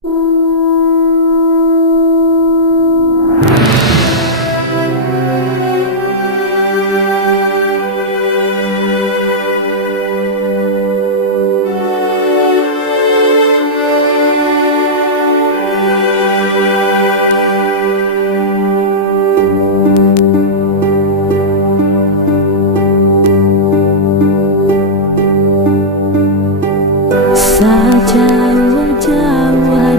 Jauh-jauh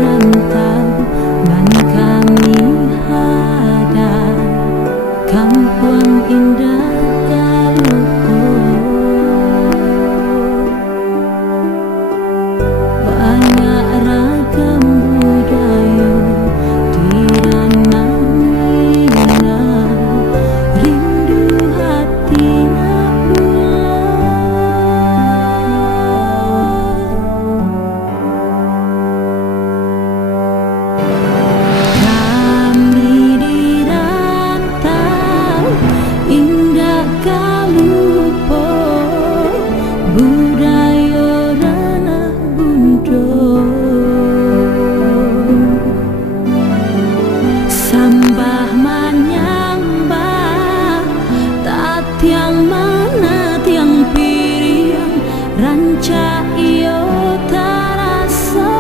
rantau man kami hadap kampung indah Galupo. Banyak ragam budaya di ranah Minang, rindu hati budaya ranah Bundo, sambah manyambah tak tiang mana tiang piriang ranca iyo tarasa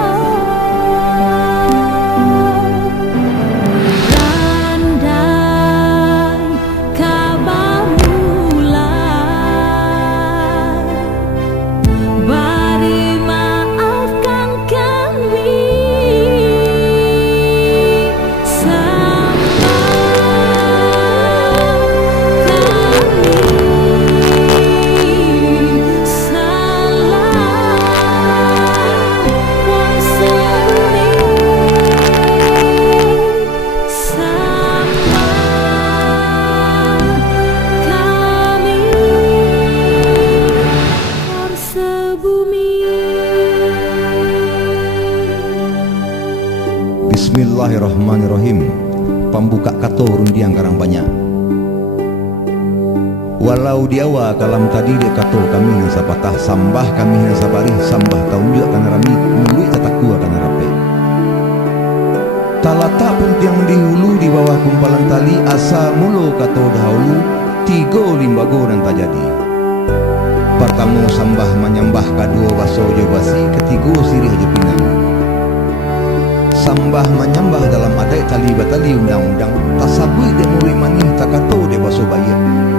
randai kabamula. Bari maafkan kami sampai kami salah puasa ini sampai kami bersebumi. Bismillahirrahmanirrahim. Pembuka kato rundiang karang banyak. Walau di awal kalam tadi dia kato kami yang sapatah sambah kami yang sabari sambah taun juga kan rami mului tataku akan rape. Talata pun tiang di hulu di bawah kumpalan tali asa mulu kato dahulu tigo limbago dan tak jadi. Pertama sambah menyambah kadua baso jobasi ketigo sirih jepinang. Sambah menyambah dalam adat tali batali undang-undang tasabui de mului manih takato de baso bayi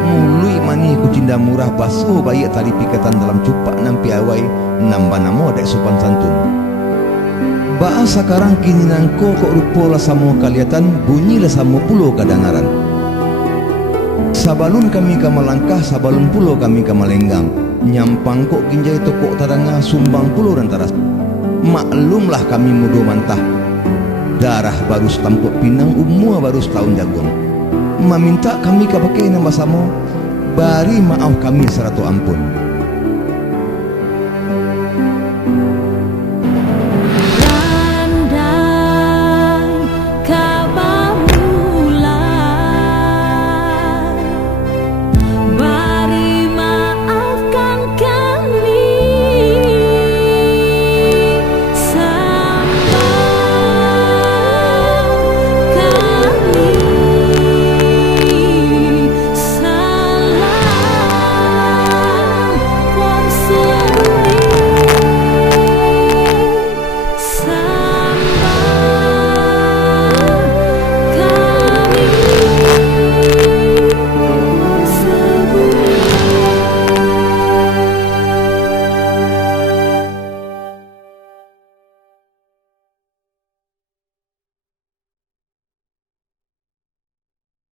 mului manih kucinda murah baso bayi tali pikatan dalam cupak nampi awai nambah namo adat sopan santun. Bahasa sekarang kini nangko kok rupo lah samo kaliatan bunyi lah samo pulau kadangaran. Sabalun kami kamalangkah sabalun pulau kami kamalenggang nyampang kok ginjai tokok tadanga sumbang pulau dan taras. Maklumlah kami mudo mantah darah baru setampuk pinang umur baru setahun jagung. Meminta kami kapakai nama samo bari maaf kami seratu ampun.